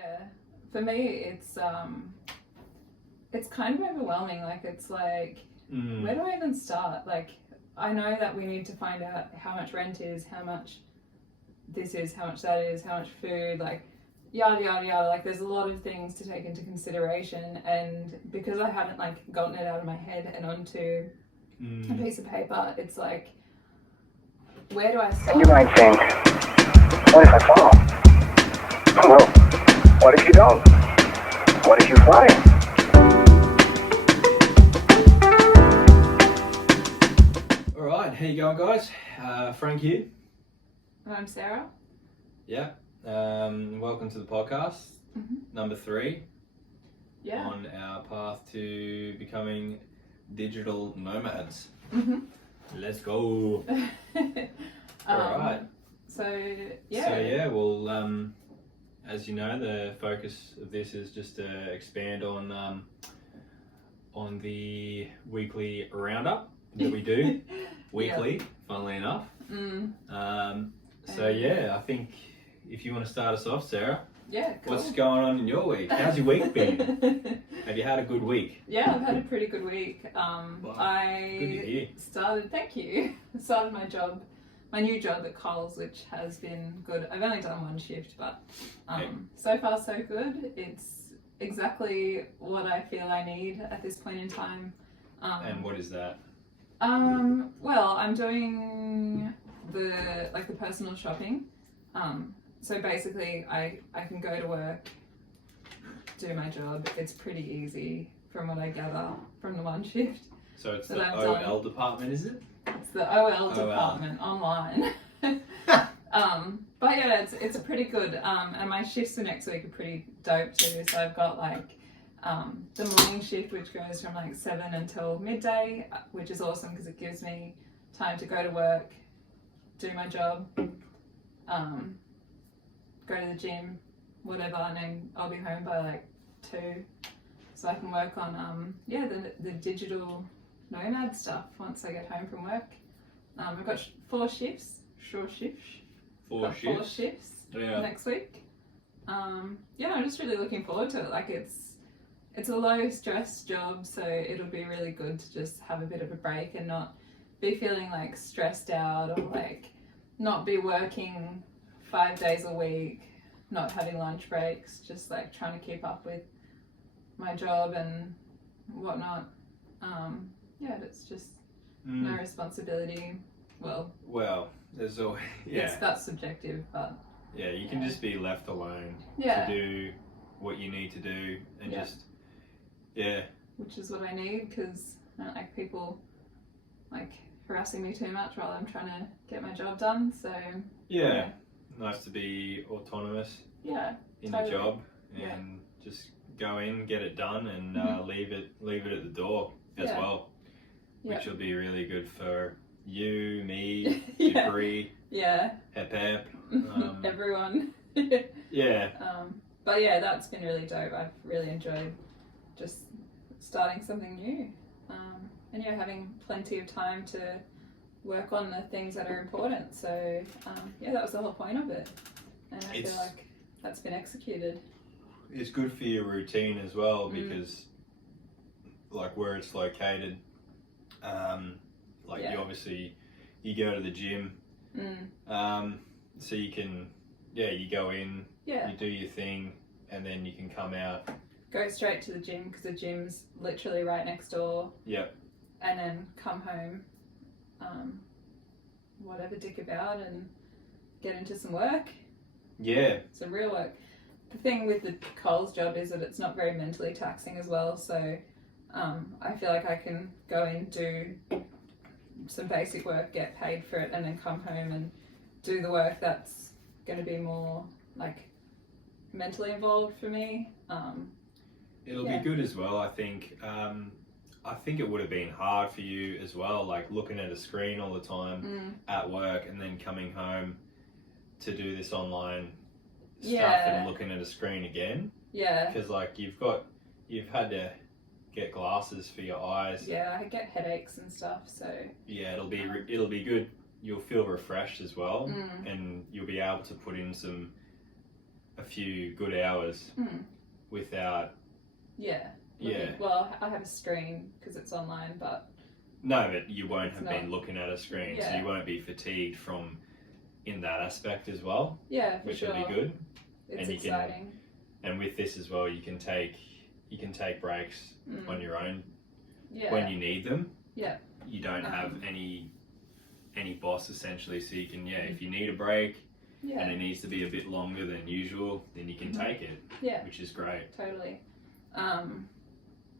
Yeah. For me, it's kind of overwhelming. Like, it's like, where do I even start? Like, I know that we need to find out how much rent is, how much this is, how much that is, how much food, like, yada, yada, yada. Like, there's a lot of things to take into consideration. And because I haven't, like, gotten it out of my head and onto a piece of paper, it's like, where do I start? And you might think, what if I fall? Well, what if you don't? What if you fly? Alright, how you going, guys? Frank here. And I'm Sarah. Yeah. Welcome to the podcast, number 3. Yeah. On our path to becoming digital nomads. Let's go. Alright. So yeah, well, as you know, the focus of this is just to expand on the weekly roundup that we do weekly, funnily enough. So yeah, I think if you want to start us off, Sarah. Yeah, cool. What's going on in your week? How's your week been? Have you had a good week? Yeah, I've had a pretty good week. Wow, good to hear. Thank you. Started my new job at Coles, which has been good. I've only done one shift, but so far so good. It's exactly what I feel I need at this point in time. And what is that? Well, I'm doing the personal shopping. So basically, I can go to work, do my job. It's pretty eady from what I gather from the one shift. So it's the OL department, is it? It's the OL department online. But yeah, it's pretty good. And my shifts for next week are pretty dope too. So I've got the morning shift, which goes from 7 until midday, which is awesome because it gives me time to go to work, do my job, go to the gym, whatever, and then I'll be home by 2, so I can work on the digital nomad stuff once I get home from work. I've got 4 shifts, short shifts. 4 shifts next week. I'm just really looking forward to it. It's a low stress job, so it'll be really good to just have a bit of a break and not be feeling stressed out, or not be working 5 days a week, not having lunch breaks, just trying to keep up with my job and whatnot. It's just no responsibility. Well, there's always that's subjective, but you can just be left alone to do what you need to do and just which is what I need, because I don't like people harassing me too much while I'm trying to get my job done. So nice to be autonomous in totally. the job and just go in, get it done, and leave it at the door as well, which will be really good for you, me, Dupree, Hep, everyone. But that's been really dope. I've really enjoyed just starting something new, and having plenty of time to work on the things that are important. So that was the whole point of it, and I feel like that's been executed. It's good for your routine as well, because where it's located, you go to the gym, so you can you go in, you do your thing, and then you can come out, go straight to the gym, because the gym's literally right next door, and then come home, dick about and get into some work. Some real work. The thing with the Coles job is that it's not very mentally taxing as well, so I feel like I can go in, do some basic work, get paid for it, and then come home and do the work that's going to be more mentally involved for me. It'll be good as well, I think. I think it would have been hard for you as well, looking at a screen all the time at work, and then coming home to do this online stuff and looking at a screen again. Because you've had to get glasses for your eyes. I get headaches and stuff, so it'll be good. You'll feel refreshed as well, and you'll be able to put in a few good hours without. Yeah. Yeah. Well, I have a screen because it's online, but No, but you won't It's have not. been looking at a screen, so Yeah. you won't be fatigued from in that aspect as well, yeah, for which sure. will be good. It's And you can- exciting. And with this as well, you can take breaks on your own Yeah. when you need them. Yeah. You don't have any boss essentially, so you can if you need a break Yeah. and it needs to be a bit longer than usual, then you can take it. Yeah. Which is great. Totally.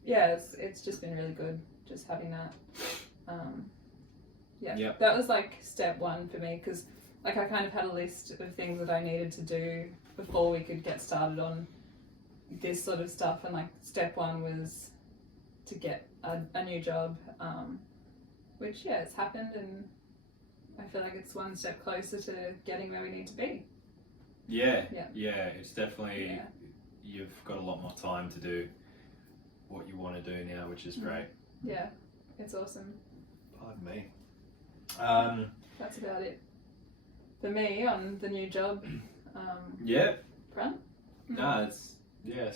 Yeah, it's just been really good just having that. Yeah. Yep. That was like step one for me because like I kind of had a list of things that I needed to do before we could get started on this sort of stuff, and like step one was to get a new job, which it's happened, and I feel like it's one step closer to getting where we need to be. Yeah. Yeah. It's definitely you've got a lot more time to do what you want to do now, which is great. Yeah, it's awesome. Pardon me. That's about it for me on the new job front. No, it's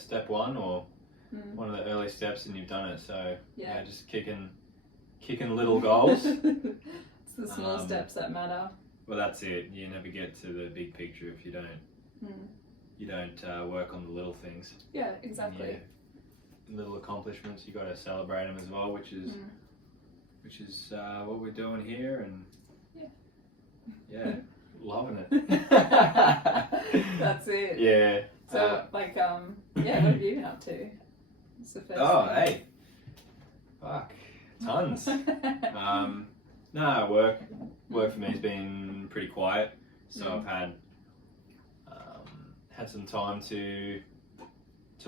step one or Mm. one of the early steps, and you've done it. So Yeah. just kicking little goals. It's the small steps that matter. Well, that's it. You never get to the big picture if you don't work on the little things. Yeah, exactly. Yeah. Little accomplishments, you got to celebrate them as well, which is what we're doing here, and loving it. That's it. Yeah. So like what have you been up to? It's the first thing. Hey, fuck, tons. Work for me has been pretty quiet, so I've had some time to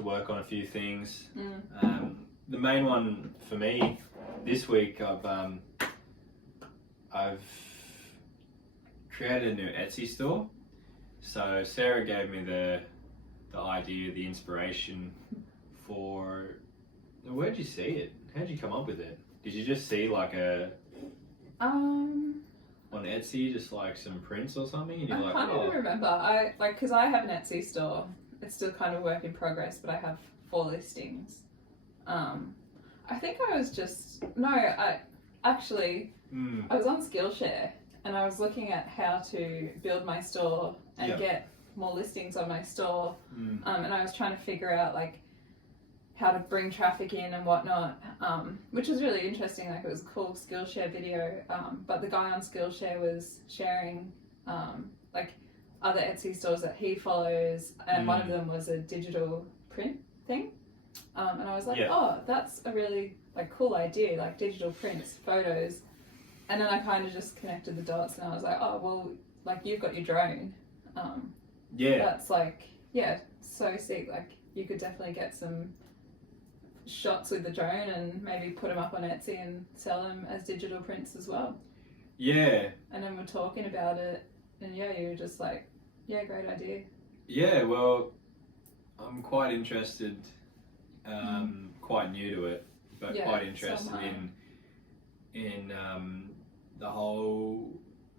work on a few things. The main one for me this week, I've created a new Etsy store. So Sarah gave me the idea, the inspiration for. Where'd you see it? How'd you come up with it? Did you just see like on Etsy, just like some prints or something, and you're I can't even remember. Because I have an Etsy store. It's still kind of work in progress, but I have 4 listings. I think I was I was on Skillshare and I was looking at how to build my store and get more listings on my store. And I was trying to figure out like how to bring traffic in and whatnot, which was really interesting. Like it was a cool Skillshare video, but the guy on Skillshare was sharing like other Etsy stores that he follows, and one of them was a digital print thing. And I was like, oh, that's a really like cool idea, like digital prints, photos. And then I kind of just connected the dots, and I was like, oh, well, like you've got your drone. That's like, so sick. Like you could definitely get some shots with the drone and maybe put them up on Etsy and sell them as digital prints as well. Yeah. And then we're talking about it, and you were just like, great idea. Yeah, well, I'm quite interested, quite new to it, but quite interested in the whole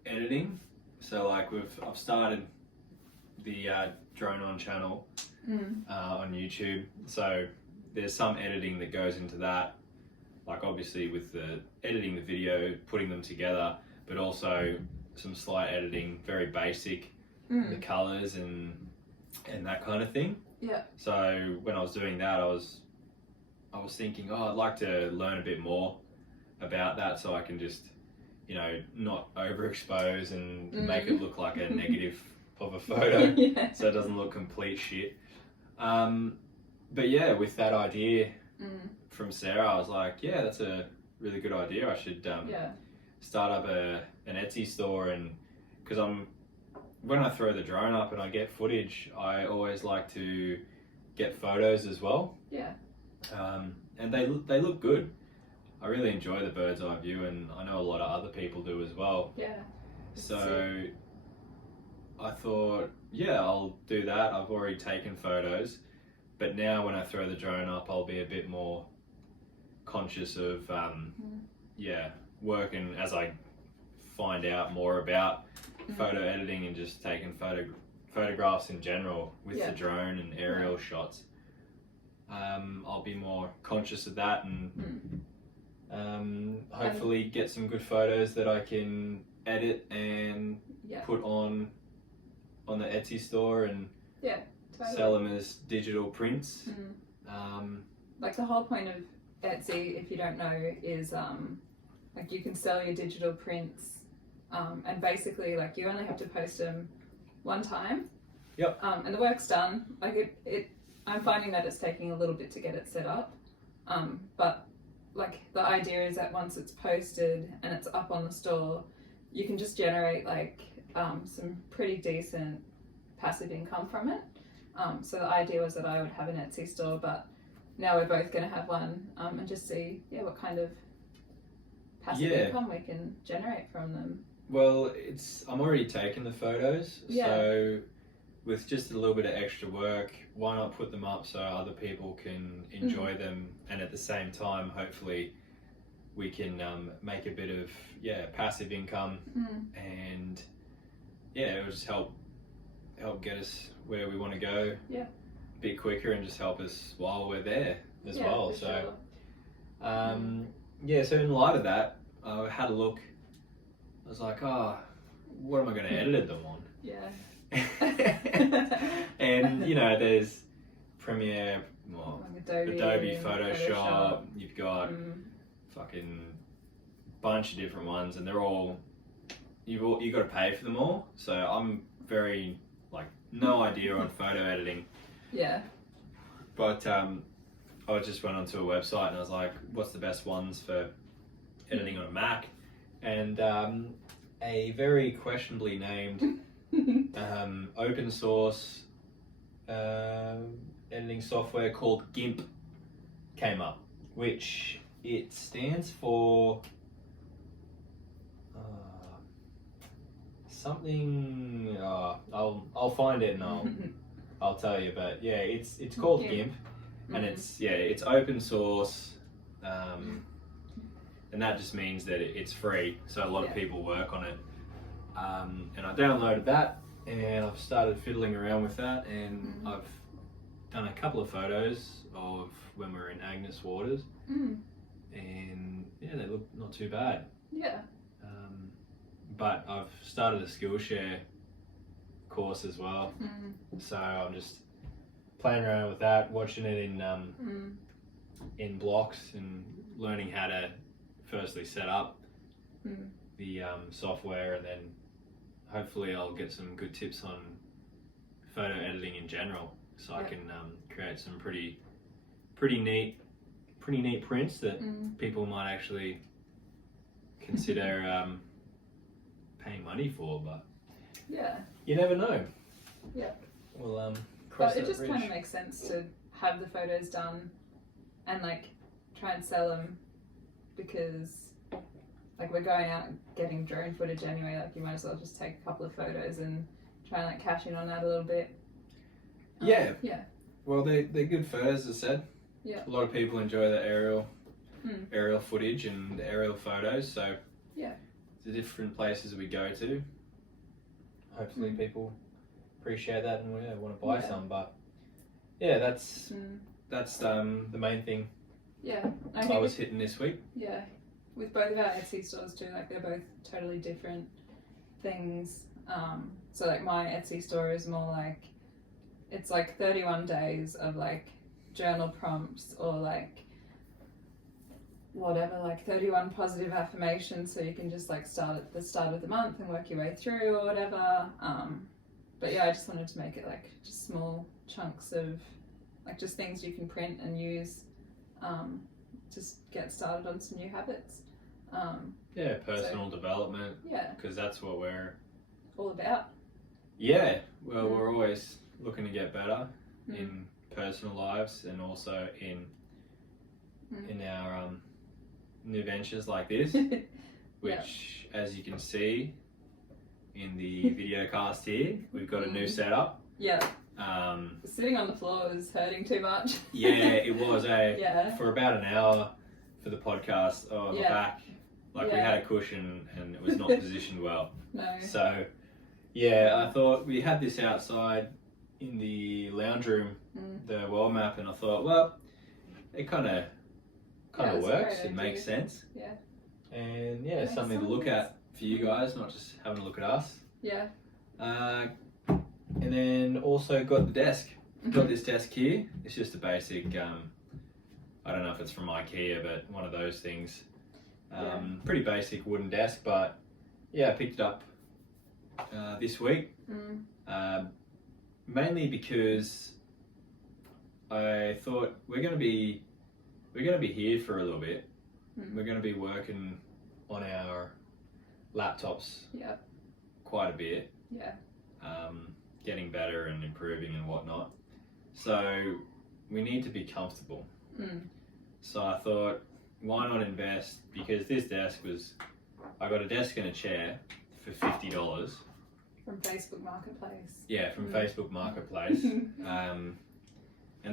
editing. So like I've started the Drone On channel on YouTube. So there's some editing that goes into that, like obviously with the editing the video, putting them together, but also some slight editing, very basic, the colours and that kind of thing. Yeah. So when I was doing that, I was thinking, I'd like to learn a bit more about that, so I can just, not overexpose and make it look like a negative of a photo, so it doesn't look complete shit. But yeah, with that idea from Sarah, I was like, that's a really good idea. I should start up an Etsy store, and because when I throw the drone up and I get footage, I always like to get photos as well. Yeah. And they look good. I really enjoy the bird's eye view, and I know a lot of other people do as well. Yeah. So I thought, I'll do that. I've already taken photos, but now when I throw the drone up, I'll be a bit more conscious of, working as I find out more about photo editing and just taking photographs in general with Yeah. the drone and aerial shots. I'll be more conscious of that and hopefully get some good photos that I can edit and Yeah. put on the Etsy store and Totally. sell them as digital prints. Like the whole point of Etsy, if you don't know, is like you can sell your digital prints, and basically like you only have to post them one time. Yep. And the work's done. Like I'm finding that it's taking a little bit to get it set up. But like the idea is that once it's posted and it's up on the store, you can just generate like some pretty decent passive income from it. So the idea was that I would have an Etsy store, but now we're both going to have one, and just see what kind of passive income we can generate from them. Well, I'm already taking the photos, so with just a little bit of extra work, why not put them up so other people can enjoy them, and at the same time, hopefully, we can make a bit of passive income, and it'll just help get us where we want to go a bit quicker, and just help us while we're there as well. So, so in light of that, I had a look. I was like, what am I going to edit them on? Yeah. And there's Premiere, like Adobe Photoshop. You've got fucking bunch of different ones, and they're all you got to pay for them all. So I'm very no idea on photo editing. Yeah. But I just went onto a website and I was like, what's the best ones for editing on a Mac? And a very questionably named open source editing software called GIMP came up, which it stands for something. I'll find it and I'll tell you. But it's called GIMP, and it's open source, and that just means that it's free. So a lot of people work on it, and I downloaded that and I've started fiddling around with that, and I've done a couple of photos of when we were in Agnes Waters, and they look not too bad. Yeah. But I've started a Skillshare course as well, so I'm just playing around with that, watching it in blocks and learning how to firstly set up the software, and then hopefully I'll get some good tips on photo editing in general, so I can create some pretty neat prints that people might actually consider paying money for, but you never know. Well, cross but it that just bridge. kind of makes sense to have the photos done and try and sell them, because we're going out and getting drone footage anyway. You might as well just take a couple of photos and try and cash in on that a little bit. Yeah. Well, they're good photos, as I said. Yeah. A lot of people enjoy the aerial footage and the aerial photos, so the different places we go to, hopefully people appreciate that and want to buy some. But that's the main thing I was hitting this week. Yeah, with both of our Etsy stores too, they're both totally different things. So my Etsy store is more it's 31 days of journal prompts, or whatever, 31 positive affirmations, so you can just start at the start of the month and work your way through or whatever. But I just wanted to make it just small chunks of just things you can print and use, just get started on some new habits. Personal development, because that's what we're all about. We're always looking to get better in personal lives, and also in our new ventures like this, which as you can see in the video cast here, we've got a new setup. Sitting on the floor was hurting too much. It was for about an hour for the podcast. The back, we had a cushion and it was not positioned well. No. So Yeah, I thought we had this outside in the lounge room, the world map, and I thought, well, it kind of Yeah, it's a works. great It makes idea. sense. Yeah. And yeah, Makes something to look sense. at for you guys, not just having a look at us. Yeah. And then also got the desk. Got this desk here. It's just a basic, I don't know if it's from IKEA, but one of those things. Pretty basic wooden desk, but yeah, I picked it up this week. Mainly because I thought we're gonna be here for a little bit. We're gonna be working on our laptops quite a bit. Yeah. Getting better and improving and whatnot. So we need to be comfortable. So I thought, why not invest? Because this desk I got a desk and a chair for $50. From Facebook Marketplace. Yeah, from Facebook Marketplace. And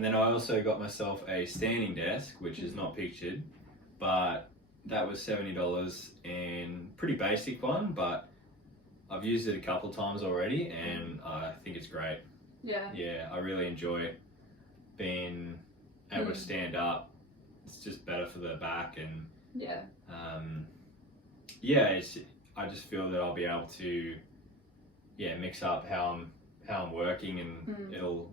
then I also got myself a standing desk, which is not pictured, but that was $70 and pretty basic one, but I've used it a couple of times already and I think it's great. Yeah. Yeah, I really enjoy being able to stand up. It's just better for the back and I just feel that I'll be able to mix up how I'm working and it'll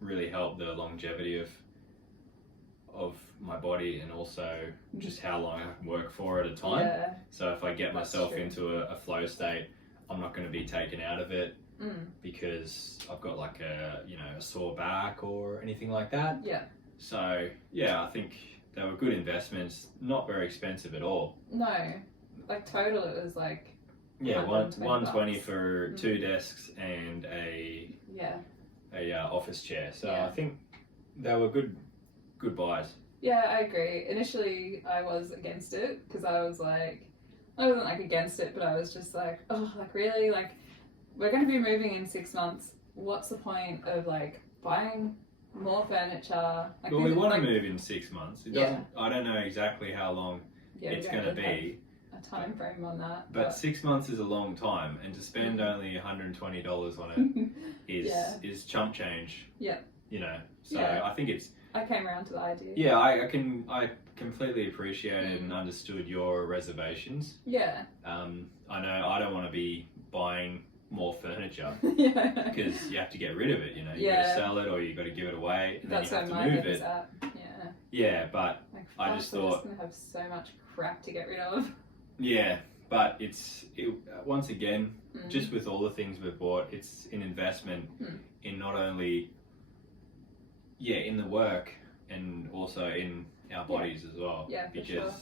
really help the longevity of my body and also just how long I can work for at a time. Yeah. So if I get myself true. into a flow state, I'm not going to be taken out of it because I've got like a sore back or anything like that. Yeah. So yeah, I think they were good investments, not very expensive at all. No, like total it was like $120 for 2 desks and a office chair. So I think they were good buys. Yeah, I agree. Initially, I was against it because I wasn't like against it, but I was just like, oh, like really, like we're going to be moving in 6 months. What's the point of like buying more furniture? Like, Well, we want to move in 6 months. It doesn't. Yeah. I don't know exactly how long it's we don't going to really be. have a time frame on that. But 6 months is a long time, and to spend only $120 on it is chump change. Yeah. So Yeah. I think it's. I came around to the idea. Yeah, I completely appreciated and understood your reservations. Yeah. I know I don't want to be buying more furniture Yeah. because you have to get rid of it. You got to sell it or you got to give it away, and That's then you where have to my move head is it. at. Yeah. Yeah, but Like, I just we're thought. gonna have so much crap to get rid of. Yeah, but it's once again, just with all the things we've bought, it's an investment in not only in the work and also in our bodies as well. Yeah, for because sure.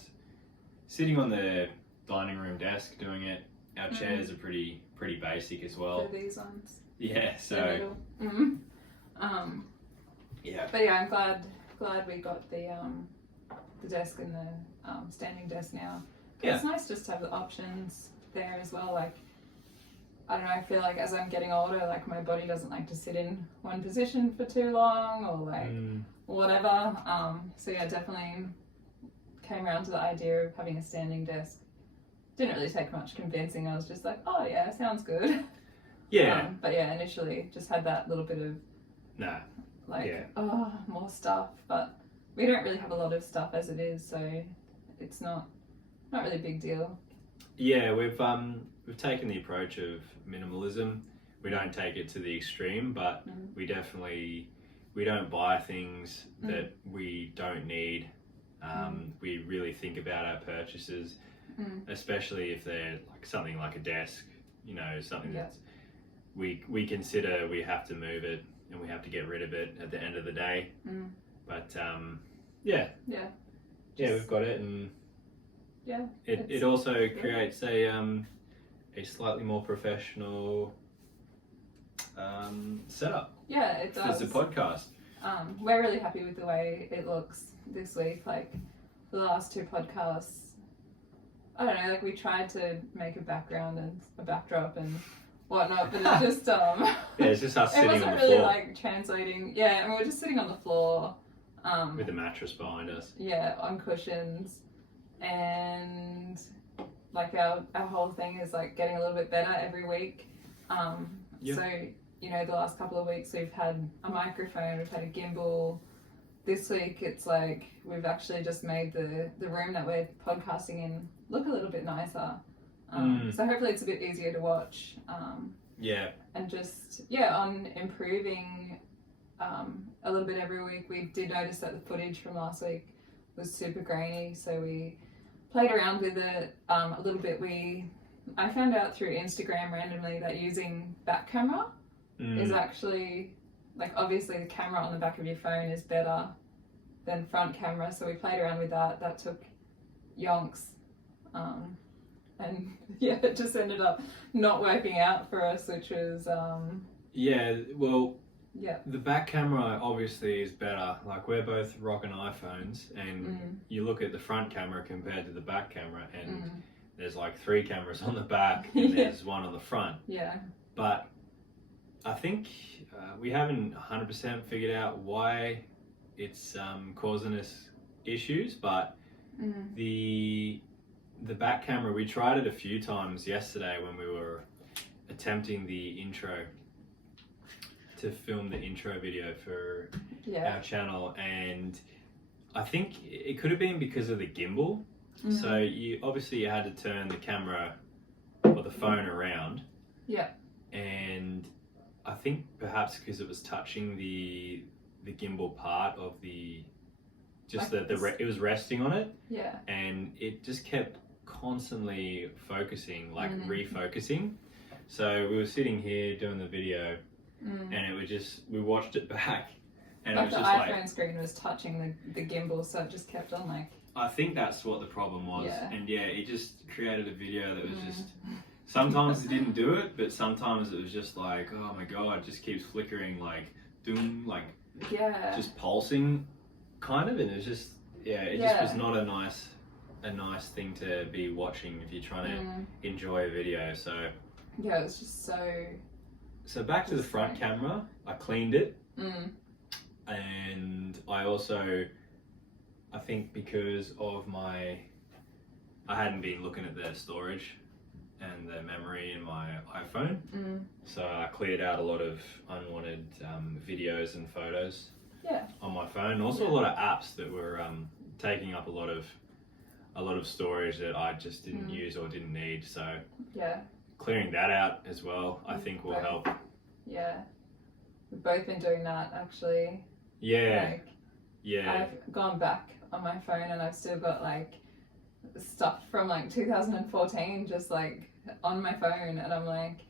sitting on the dining room desk doing it, our chairs are pretty basic as well. For these ones. Yeah, so yeah. But yeah, I'm glad we got the desk and the standing desk now. Yeah. It's nice just to have the options there as well. Like, I don't know, I feel like as I'm getting older, like my body doesn't like to sit in one position for too long or like whatever. So yeah, definitely came around to the idea of having a standing desk. Didn't really take much convincing. I was just like, oh yeah, sounds good. Yeah. But yeah, initially just had that little bit of more stuff. But we don't really have a lot of stuff as it is, so it's not really a big deal. Yeah, we've taken the approach of minimalism. We don't take it to the extreme, but we don't buy things that we don't need. We really think about our purchases, especially if they're like something like a desk, something that we consider we have to move it and we have to get rid of it at the end of the day. But we've got it, and it also creates a slightly more professional setup. Yeah, it does. For the podcast. We're really happy with the way it looks this week. Like the last 2 podcasts, I don't know, like we tried to make a background and a backdrop and whatnot, but it just it's just us sitting on the floor. It wasn't really like translating. Yeah, and we were just sitting on the floor. With the mattress behind us. Yeah, on cushions, and like our whole thing is like getting a little bit better every week. Yep. So, you know, the last couple of weeks we've had a microphone, we've had a gimbal. This week it's like we've actually just made the room that we're podcasting in look a little bit nicer. So hopefully it's a bit easier to watch. Yeah. And just, on improving a little bit every week. We did notice that the footage from last week was super grainy, so we played around with it a little bit. I found out through Instagram randomly that using back camera is actually, like, obviously the camera on the back of your phone is better than front camera, so we played around with that. That took yonks. And it just ended up not working out for us, which was the back camera obviously is better. Like, we're both rocking iPhones, and you look at the front camera compared to the back camera, and there's like 3 cameras on the back and there's one on the front. But I think we haven't 100% figured out why it's causing us issues, but the back camera, we tried it a few times yesterday when we were attempting the intro, to film the intro video for our channel, and I think it could have been because of the gimbal. So you had to turn the camera or the phone around, and I think perhaps because it was touching the gimbal part of the it was resting on it, and it just kept constantly focusing, like refocusing. So we were sitting here doing the video, and it was just, we watched it back, and like it was the just iPhone screen was touching the gimbal, so it just kept on like. I think that's what the problem was, and it just created a video that was just. Sometimes it didn't do it, but sometimes it was just like, oh my god, it just keeps flickering, like doom, like just pulsing, kind of, and it's just it just was not a nice thing to be watching if you're trying to enjoy a video. So it was just so back to the front camera. I cleaned it, and I think because of I hadn't been looking at the storage and the memory in my iPhone, so I cleared out a lot of unwanted videos and photos on my phone. Also a lot of apps that were taking up a lot of storage that I just didn't use or didn't need. So clearing that out as well, I think will help. We've both been doing that, actually. I've gone back on my phone and I've still got like stuff from like 2014 just like on my phone, and I'm like,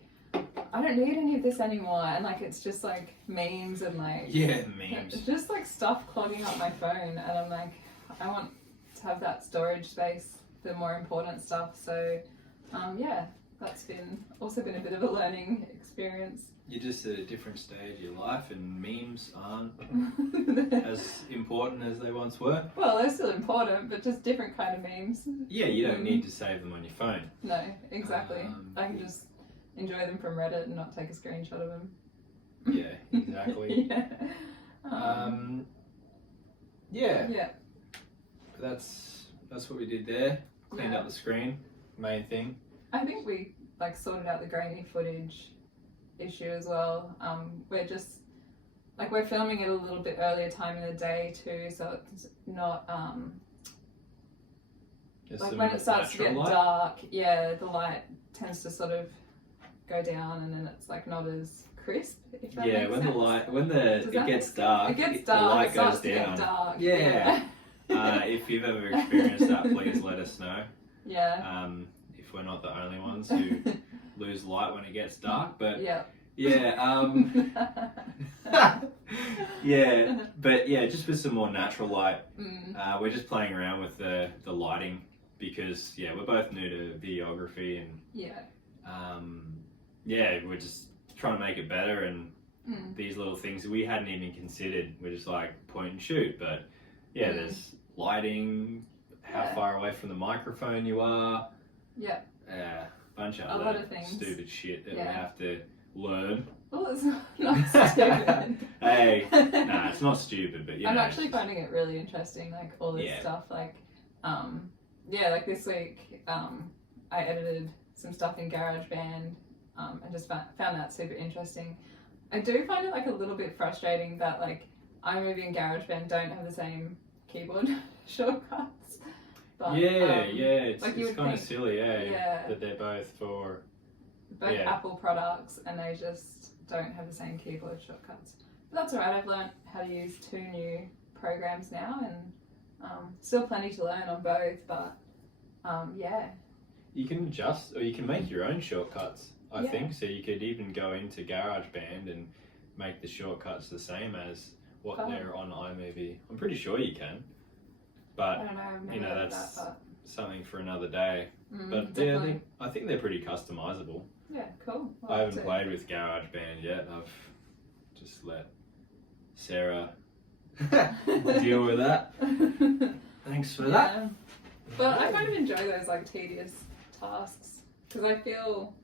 I don't need any of this anymore, and like it's just like memes and like memes, it's just like stuff clogging up my phone, and I'm like, I want to have that storage space for more important stuff. So that's also been a bit of a learning experience. You're just at a different stage of your life, and memes aren't as important as they once were. Well, they're still important, but just different kind of memes. Yeah, you don't need to save them on your phone. No, exactly. I can just enjoy them from Reddit and not take a screenshot of them. Yeah, exactly. That's what we did there. Cleaned up the screen, main thing. I think we like sorted out the grainy footage issue as well. We're just like, we're filming it a little bit earlier time in the day too, so it's not like when it starts to get dark, the light tends to sort of go down, and then it's like not as crisp, if that makes when sense. it gets dark, the light goes down. Dark. If you've ever experienced that, please let us know. If we're not the only ones who lose light when it gets dark, but just with some more natural light. We're just playing around with the lighting because we're both new to videography, and we're just trying to make it better, and these little things that we hadn't even considered, we're just like point and shoot. But there's lighting, how far away from the microphone you are, bunch of other stupid shit that we have to learn. Well, it's not stupid. Hey, nah, it's not stupid, but I'm actually finding it really interesting, like all this stuff. Like, like this week, I edited some stuff in GarageBand, and just found that super interesting. I do find it like a little bit frustrating that like iMovie and GarageBand don't have the same keyboard shortcuts. But, it's, like you it's would kind of think- silly, yeah. that they're both for. both Yeah. Apple products, and they just don't have the same keyboard shortcuts. But that's alright. I've learned how to use 2 new programs now, and still plenty to learn on both. But yeah, You can adjust, or you can make your own shortcuts. I Yeah. think so. You could even go into GarageBand and make the shortcuts the same as what Oh. they're on iMovie. I'm pretty sure you can, I but don't know. I've never you know, heard of that's that, something for another day. but But definitely. I think they're pretty customizable. Yeah, cool. Well, I haven't that's it. played with GarageBand yet. I've just let Sarah deal with that. Thanks for that. Yeah. But I kind of enjoy those like tedious tasks because I feel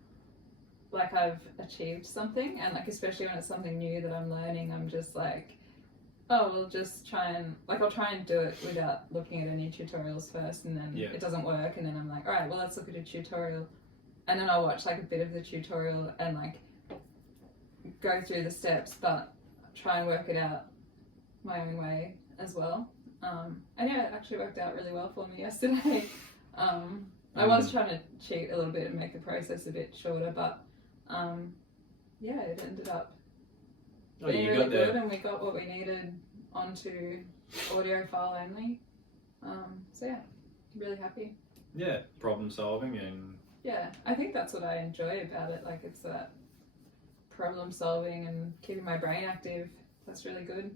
like I've achieved something, and like especially when it's something new that I'm learning, I'm just like, oh, we'll just try and like I'll try and do it without looking at any tutorials first, and then Yeah. it doesn't work, and then I'm like, all right, well let's look at a tutorial, and then I'll watch like a bit of the tutorial and like go through the steps, but try and work it out my own way as well. And yeah, it actually worked out really well for me yesterday. I was trying to cheat a little bit and make the process a bit shorter, but yeah, it ended up Oh, being you really got good, the and we got what we needed onto audio file only. So yeah, really happy. problem solving and Yeah, I think that's what I enjoy about it. Like it's that problem solving and keeping my brain active. That's really good.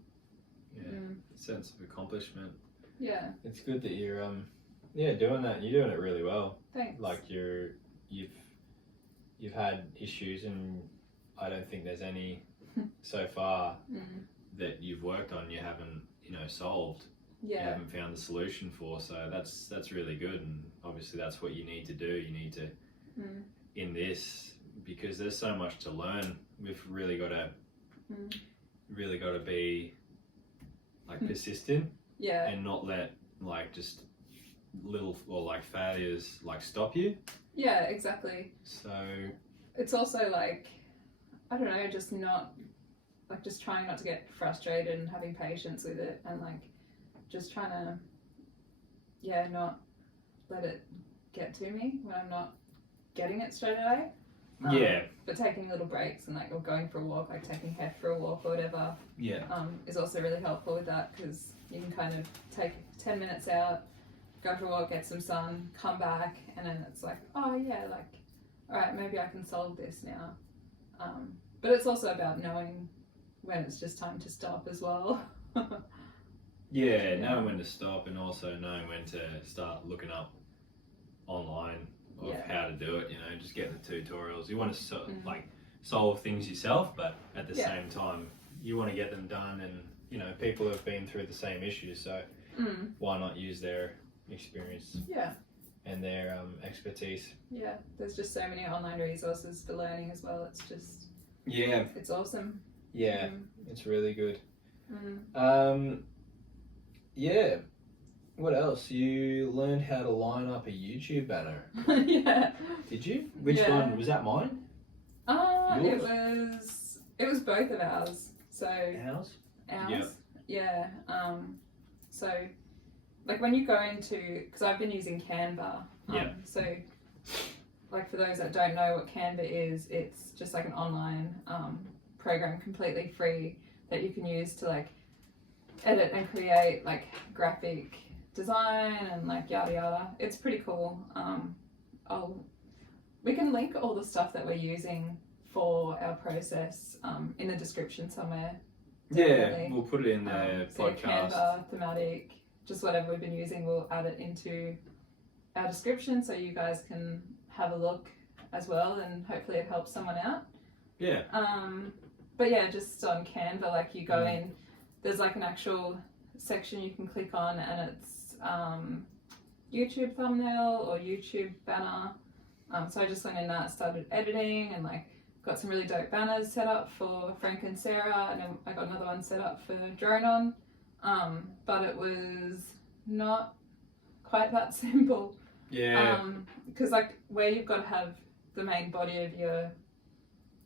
sense of accomplishment. Yeah, It's good that you're doing that. You're doing it really well. thanks. Like you've had issues, and I don't think there's any so far that you've worked on you haven't solved. You Yeah, haven't found the solution for. So that's really good, and obviously that's what you need to do. You need to in this, because there's so much to learn. We've really got to be like persistent yeah, and not let like just little or like failures like stop you. yeah, exactly. So It's also like, I don't know, just trying not to get frustrated and having patience with it, and like just trying to not let it get to me when I'm not getting it straight away. But taking little breaks and like or going for a walk, like taking Hef for a walk or whatever, is also really helpful with that, because you can kind of take 10 minutes out, go for a walk, get some sun, come back, and then it's like, oh yeah, like, all right, maybe I can solve this now. But it's also about knowing when it's just time to stop as well. knowing when to stop, and also knowing when to start looking up online of how to do it. Just getting the tutorials. You want to like solve things yourself, but at the same time you want to get them done, and people have been through the same issues, so why not use their experience and their expertise. There's just so many online resources for learning as well. It's just it's awesome. It's really good. Mm. What else? You learned how to line up a YouTube banner. Yeah. Did you? Which one was that? Mine? It was both of ours. So Ours? ours. Yeah. So like when you go into, because I've been using Canva. So like for those that don't know what Canva is, it's just like an online program, completely free, that you can use to like edit and create like graphic design and like yada yada. It's pretty cool. We can link all the stuff that we're using for our process in the description somewhere. Definitely. We'll put it in the So podcast. Canva, Thematic, just whatever we've been using, we'll add it into our description so you guys can have a look as well, and hopefully it helps someone out. But yeah, just on Canva, like you go in, there's like an actual section you can click on, and it's YouTube thumbnail or YouTube banner. So I just went in that, started editing, and like got some really dope banners set up for Franc and Sarah, and then I got another one set up for Dronon. But it was not quite that simple. Because like where you've got to have the main body of your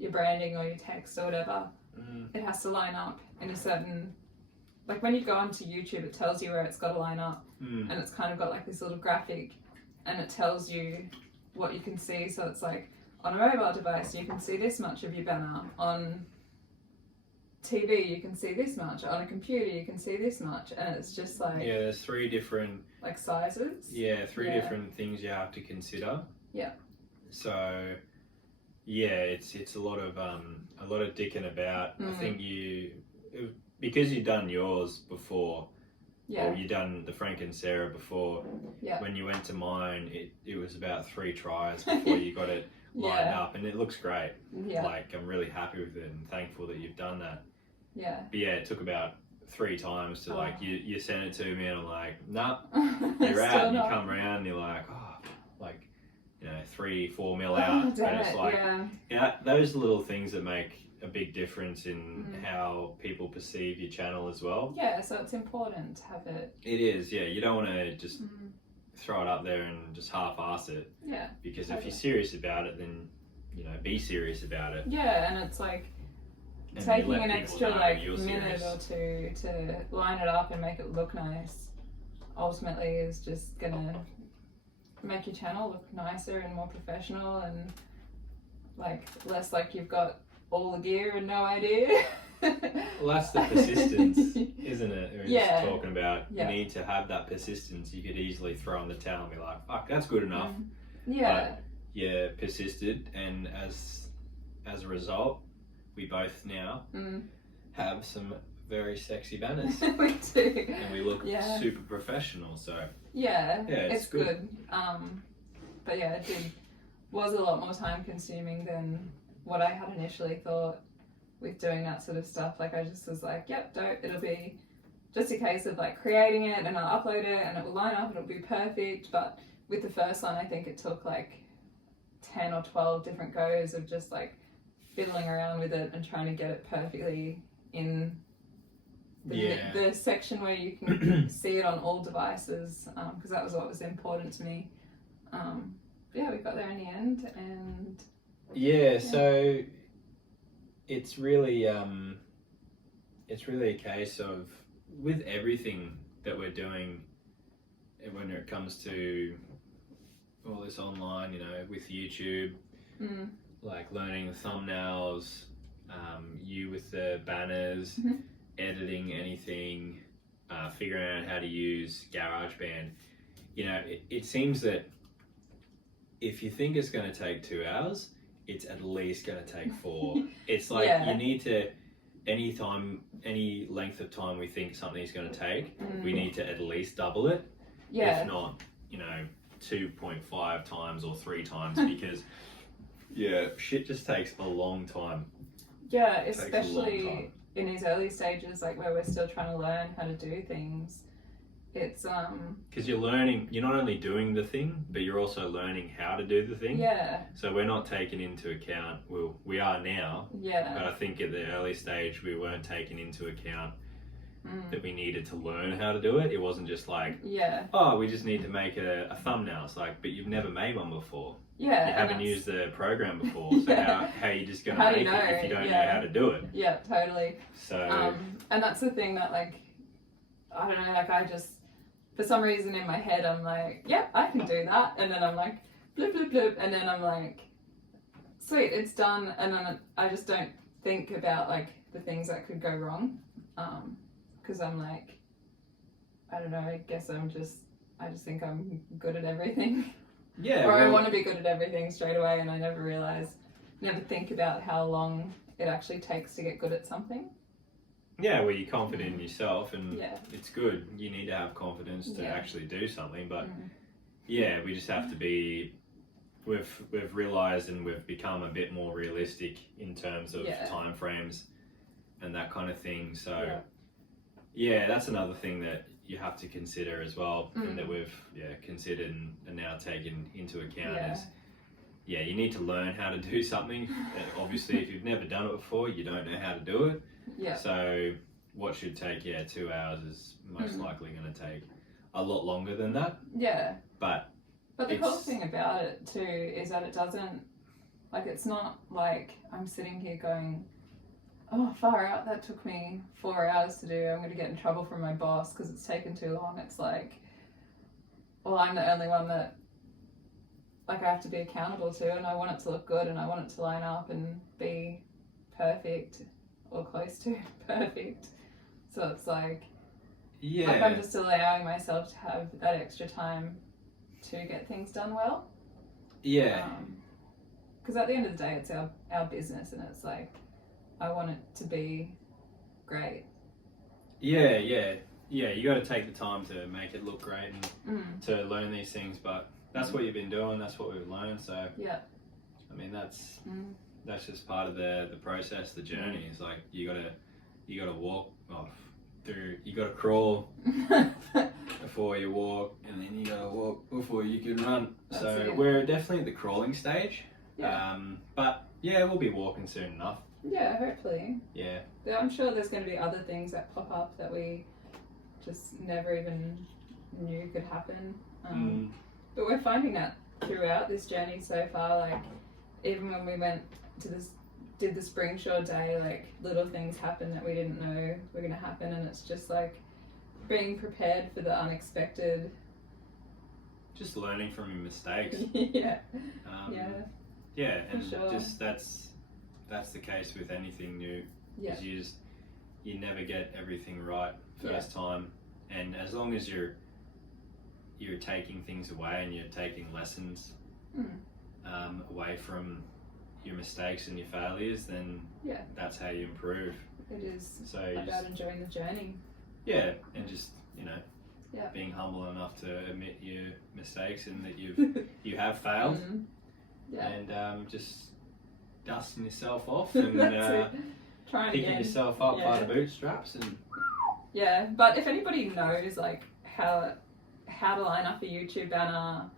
your branding or your text or whatever, Mm. it has to line up in a certain, like when you go onto YouTube, it tells you where it's got to line up, Mm. and it's kind of got like this little graphic, and it tells you what you can see. So it's like on a mobile device, you can see this much of your banner. On TV, you can see this much. On a computer, you can see this much, and it's just like Yeah, there's three different sizes. three different things you have to consider. Yeah. So yeah, it's a lot of dicking about. I think because you've done yours before, or you done the Frank and Sarah before. Yeah. When you went to mine, it was about 3 tries before you got it lined up, and it looks great. Yeah. Like, I'm really happy with it and thankful that you've done that. Yeah. But yeah, it took about 3 times to like you sent it to me, and I'm like, nah, You're you're out. And you come around, and you're like, oh, like, you know, 3-4 mil out. Damn And it's it, like, yeah. those little things that make a big difference in how people perceive your channel as well. Yeah, so it's important to have it. It is, yeah. You don't want to just throw it up there and just half-ass it. Yeah. Because if you're serious about it, then, you know, be serious about it. Yeah, and it's like And taking let an people extra know like you're minute serious. or two to line it up and make it look nice, ultimately is just gonna make your channel look nicer and more professional, and like less like you've got all the gear and no idea. Well, that's the persistence, isn't it? We're just talking about Yeah. you need to have that persistence. You could easily throw in the towel and be like, fuck, that's good enough. Yeah. But yeah, persisted, and as a result, we both now have some very sexy banners. We do. And we look super professional, so yeah, it's it's good. But yeah, was a lot more time consuming than what I had initially thought with doing that sort of stuff. Like, I just was like, yep, dope, it'll be just a case of like creating it, and I'll upload it and it will line up and it'll be perfect. But with the first one, I think it took like 10 or 12 different goes of just like fiddling around with it and trying to get it perfectly in the section where you can see it on all devices, because that was what was important to me. Yeah, we got there in the end, and so it's really a case of, with everything that we're doing when it comes to all this online, you know, with YouTube, like learning the thumbnails, you with the banners, editing anything, figuring out how to use GarageBand. You know, it seems that if you think it's going to take 2 hours, it's at least going to take 4. It's like you need to, any length of time we think something's going to take, we need to at least double it. If not, you know, 2.5 times or 3 times, because shit just takes a long time. Yeah, especially in these early stages, like where we're still trying to learn how to do things. It's because you're learning, you're not only doing the thing, but you're also learning how to do the thing. Yeah. So we're not taking into account, well, we are now, but I think at the early stage we weren't taking into account that we needed to learn how to do it. It wasn't just like, oh, we just need to make a thumbnail. It's like, but you've never made one before. Yeah. You haven't used the program before, so how are you just going to make it if you don't know how to do it? Yeah, totally. So and that's the thing that, like, I don't know, like I just, for some reason in my head I'm like, yep, I can do that, and then I'm like, bloop bloop bloop, and then I'm like, sweet, it's done, and then I just don't think about like the things that could go wrong, because I'm like, I don't know, I guess I just think I'm good at everything. Yeah. Or I want to be good at everything straight away, and I never think about how long it actually takes to get good at something. Yeah, well, you're confident in yourself, and Yeah. it's good. You need to have confidence to actually do something, but yeah, we just have to be. We've realised and we've become a bit more realistic in terms of time frames and that kind of thing. So yeah, that's another thing that you have to consider as well, and that we've considered and now taken into account is you need to learn how to do something. Obviously, if you've never done it before, you don't know how to do it. Yeah. So what should take 2 hours is most likely going to take a lot longer than that. Yeah. But the cool thing about it too is that it doesn't Like, it's not like I'm sitting here going, oh, far out, that took me 4 hours to do, I'm going to get in trouble from my boss because it's taken too long. It's like, well, I'm the only one that, like, I have to be accountable to, and I want it to look good, and I want it to line up and be perfect or close to perfect. So it's like, I'm just allowing myself to have that extra time to get things done well. Yeah. Because at the end of the day, it's our business, and it's like, I want it to be great. Yeah. You got to take the time to make it look great and to learn these things. But that's what you've been doing. That's what we've learned. So yeah, I mean, that's just part of the process, the journey. It's like you gotta walk through. You gotta crawl before you walk, and then you gotta walk before you can run. So we're definitely at the crawling stage. Yeah. But yeah, we'll be walking soon enough. Yeah, hopefully. Yeah. I'm sure there's going to be other things that pop up that we just never even knew could happen. But we're finding that throughout this journey so far, like, even when we went to did the spring shore day, like, little things happen that we didn't know were going to happen, and it's just like being prepared for the unexpected. Just learning from your mistakes. Yeah. Yeah, and sure. just that's the case with anything new. Yeah. Is you never get everything right first time, and as long as you're taking things away and you're taking lessons away from your mistakes and your failures, then that's how you improve. It is so about enjoying the journey. Yeah, and just being humble enough to admit your mistakes and that you have failed, and just dusting yourself off and picking yourself up by the bootstraps and but if anybody knows like how to line up a YouTube banner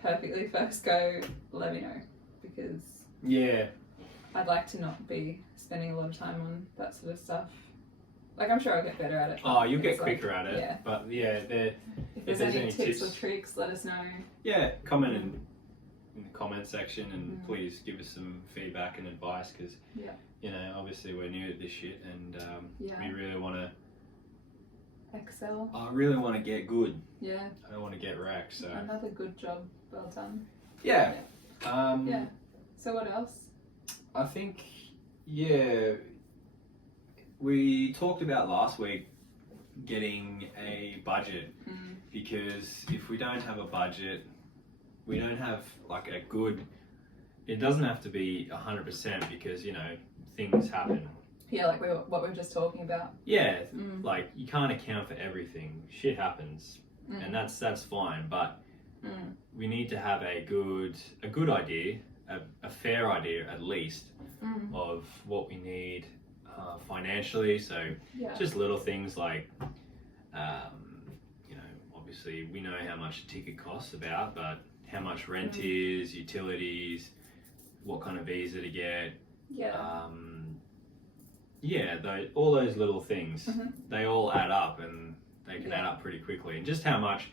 perfectly first go, let me know, because I'd like to not be spending a lot of time on that sort of stuff. Like, I'm sure I'll get better at it. Oh, you'll get quicker at it. Yeah. But if there's any tips or tricks, let us know. Yeah, comment in the comment section, and please give us some feedback and advice, because obviously we're new at this shit, and we really want to excel. I really want to get good. Yeah. I don't want to get wrecked. So another good job, well done. Yeah. So what else? I think we talked about last week getting a budget, because if we don't have a budget, we don't have like a good, it doesn't have to be 100%, because things happen. Yeah, like what we were just talking about. Yeah, like you can't account for everything. Shit happens, and that's fine. But we need to have a good idea, a fair idea at least, of what we need financially. So just little things like, obviously we know how much a ticket costs but how much rent is, utilities, what kind of visa to get. All those little things, they all add up, and they can add up pretty quickly. And just how much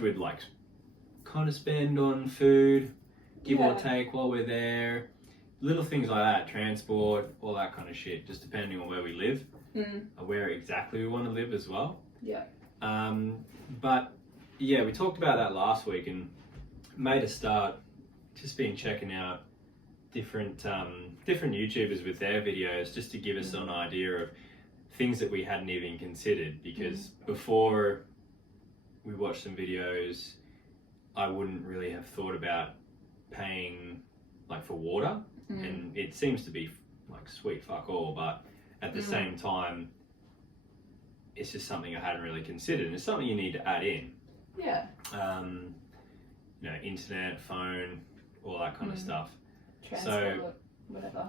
we'd like kind of spend on food, give or take while we're there, little things like that, transport, all that kind of shit, just depending on where we live, where exactly we want to live as well. But we talked about that last week, and made a start just been checking out different YouTubers with their videos, just to give us an idea of things that we hadn't even considered, because before we watched some videos, I wouldn't really have thought about paying like for water, and it seems to be like sweet fuck all, but at the same time it's just something I hadn't really considered, and it's something you need to add in. Internet, phone, all that kind of stuff. Transport, whatever.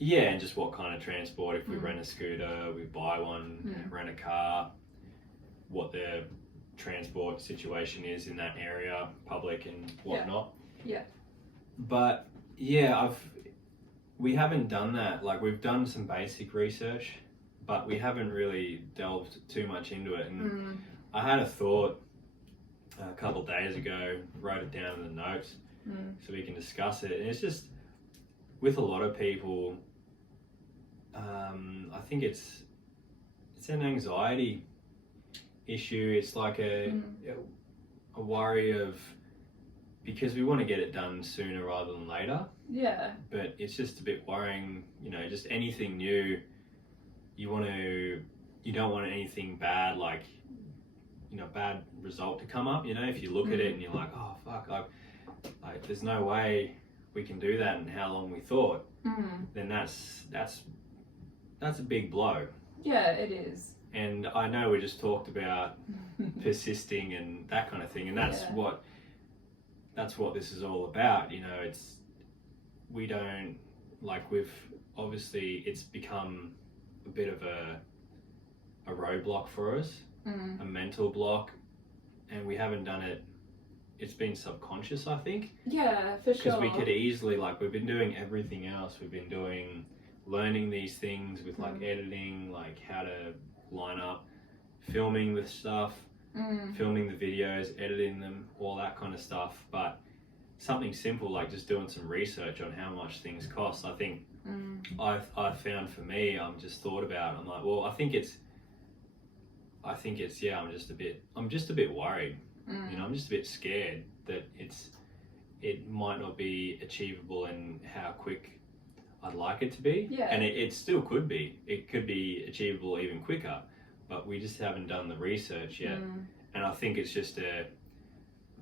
And just what kind of transport, if we rent a scooter, we buy one, rent a car, what the transport situation is in that area, public and whatnot. But we haven't done that. Like, we've done some basic research, but we haven't really delved too much into it. And I had a thought a couple of days ago, wrote it down in the notes so we can discuss it. And it's just with a lot of people, I think it's an anxiety issue. It's like a worry of, because we want to get it done sooner rather than later. Yeah. But it's just a bit worrying, you know, just anything new, you don't want anything bad, like, you know, bad result to come up, you know, if you look at it and you're like, oh fuck, like there's no way we can do that in how long we thought, then that's a big blow. Yeah, it is. And I know we just talked about persisting and that kind of thing, and that's what this is all about, you know. We don't, like, we've obviously, it's become a bit of a roadblock for us, a mental block, and we haven't done it. It's been subconscious, I think. Yeah, for sure. Because we could easily, like, we've been doing everything else. We've been learning these things with, like, editing, like how to line up, filming the stuff, filming the videos, editing them, all that kind of stuff. But something simple like just doing some research on how much things cost, I think I've found for me, I'm just thought about, I'm like, well, I think it's yeah, I'm just a bit worried. You know, I'm just a bit scared that it might not be achievable in how quick I'd like it to be. Yeah. And it still could be. It could be achievable even quicker, but we just haven't done the research yet. And I think it's just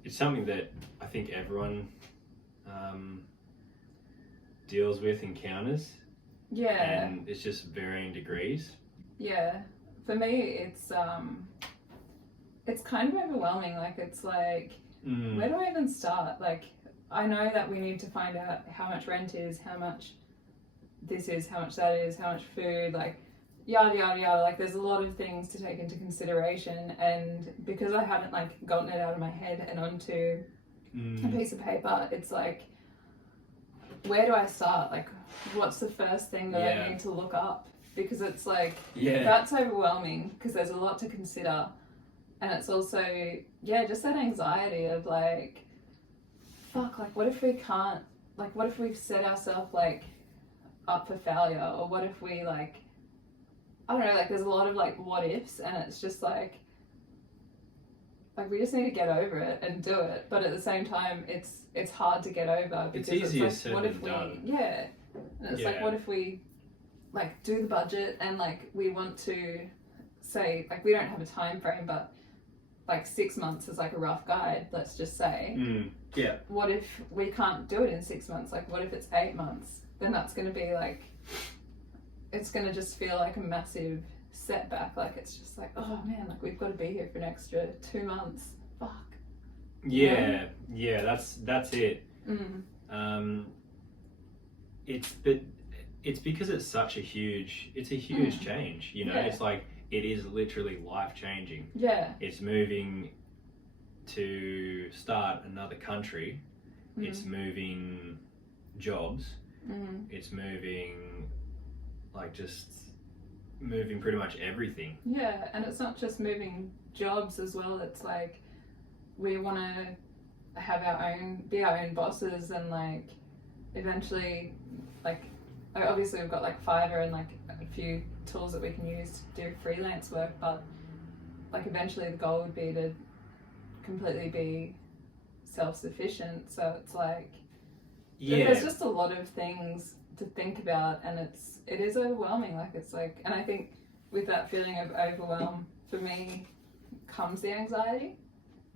it's something that I think everyone deals with, encounters. Yeah. And it's just varying degrees. Yeah. For me, it's kind of overwhelming. Like, it's like, where do I even start? Like, I know that we need to find out how much rent is, how much this is, how much that is, how much food, like, yada yada yada. Like, there's a lot of things to take into consideration, and because I haven't, like, gotten it out of my head and onto a piece of paper, it's like, where do I start? Like, what's the first thing that I need to look up? Because it's like, that's overwhelming, because there's a lot to consider. And it's also, just that anxiety of, like, fuck, like, what if we can't, like, what if we've set ourselves, like, up for failure? Or what if we, like, I don't know, like, there's a lot of, like, what ifs, and it's just like we just need to get over it and do it. But at the same time, it's hard to get over, because it's easier like, said what if than done. And it's like, what if we, like, do the budget, and, like, we want to say, like, we don't have a time frame, but, like, 6 months is, like, a rough guide, let's just say. What if we can't do it in 6 months? Like, what if it's 8 months? Then that's going to be, like, it's going to just feel like a massive setback. Like, it's just like, oh man, like, we've got to be here for an extra 2 months. Fuck. Yeah, that's it. It's because it's such a huge change, you know. It's like, it is literally life changing. It's moving to start another country. It's moving jobs. It's moving, like, just moving pretty much everything. Yeah, and it's not just moving jobs as well. It's like, we want to have be our own bosses, and, like, eventually, like, obviously we've got, like, Fiverr and, like, a few tools that we can use to do freelance work, but, like, eventually the goal would be to completely be self-sufficient. So it's like, there's just a lot of things to think about, and it is overwhelming. Like, it's like, and I think with that feeling of overwhelm, for me, comes the anxiety.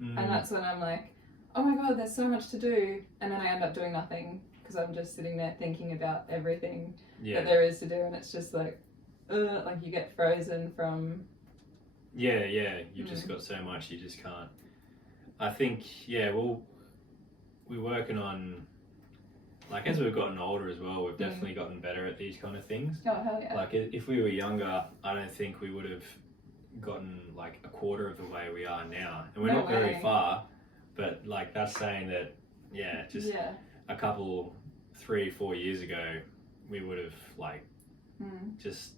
And that's when I'm like, oh my god, there's so much to do, and then I end up doing nothing, because I'm just sitting there thinking about everything that there is to do, and it's just like, like, you get frozen from... you've just got so much, you just can't. I think, we're working on, like, as we've gotten older as well, we've definitely gotten better at these kind of things. Oh, hell yeah. Like, if we were younger, I don't think we would have gotten, like, a quarter of the way we are now. And we're not very far, but, like, that's saying that, a couple, 3-4 years ago, we would have, like, just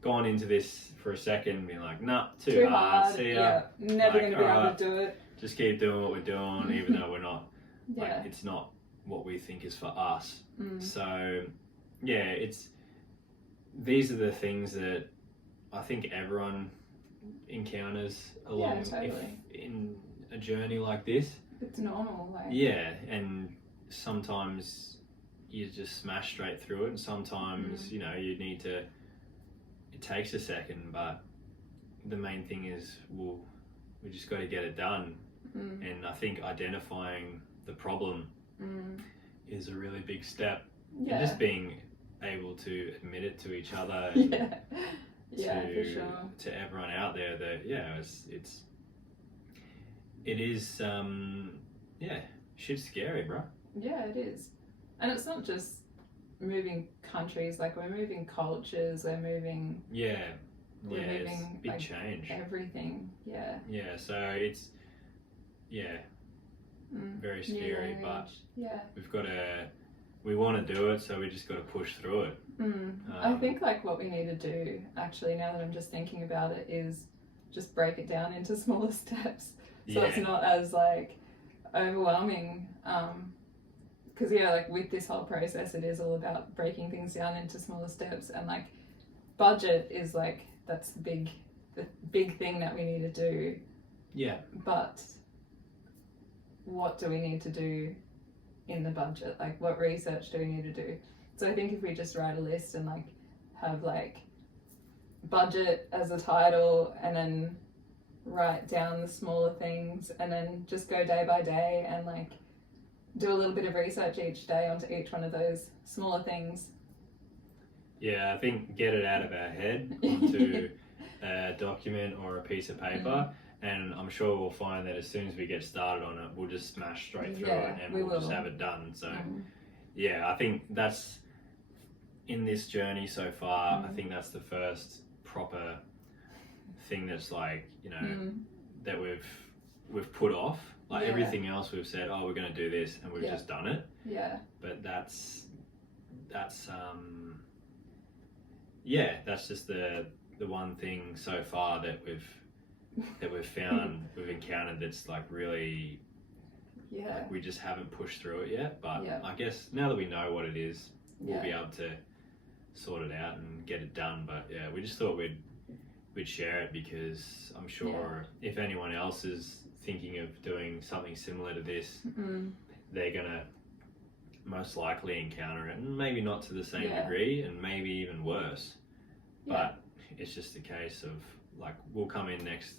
gone into this for a second and been like, nah, too hard, see ya. Never going to be able to do it. Just keep doing what we're doing, even though we're not, like, it's not what we think is for us. Mm. So yeah, these are the things that I think everyone encounters along totally. in a journey like this. It's normal, like. Yeah, and sometimes you just smash straight through it, and sometimes you know you need to. It takes a second, but the main thing is we just got to get it done. And I think identifying the problem is a really big step. Yeah. And just being able to admit it to each other. And for sure. To everyone out there that it is shit's scary, bro. Yeah, it is. And it's not just moving countries, like we're moving cultures, we're moving it's moving, big like, change. everything. Yeah. Yeah, so it's very scary, but we want to do it, so we just got to push through it. I think like what we need to do, actually, now that I'm just thinking about it, is just break it down into smaller steps, so it's not as like overwhelming. Because like with this whole process, it is all about breaking things down into smaller steps, and like budget is like that's the big thing that we need to do. Yeah. But what do we need to do in the budget? Like what research do we need to do? So I think if we just write a list and like have like budget as a title, and then write down the smaller things, and then just go day by day and like do a little bit of research each day onto each one of those smaller things. Yeah, I think get it out of our head onto a document or a piece of paper, and I'm sure we'll find that as soon as we get started on it, we'll just smash straight through it, and we'll just have it done. So yeah, I think that's in this journey so far, I think that's the first proper thing that's like, you know, that we've put off. Like everything else we've said, oh, we're going to do this, and we've just done it. Yeah. But that's just the one thing so far that we've found, we've encountered that's like really, like we just haven't pushed through it yet. But I guess now that we know what it is, we'll be able to sort it out and get it done. But yeah, we just thought we'd share it, because I'm sure if anyone else is thinking of doing something similar to this, they're gonna most likely encounter it, and maybe not to the same degree, and maybe even worse. But it's just a case of like we'll come in next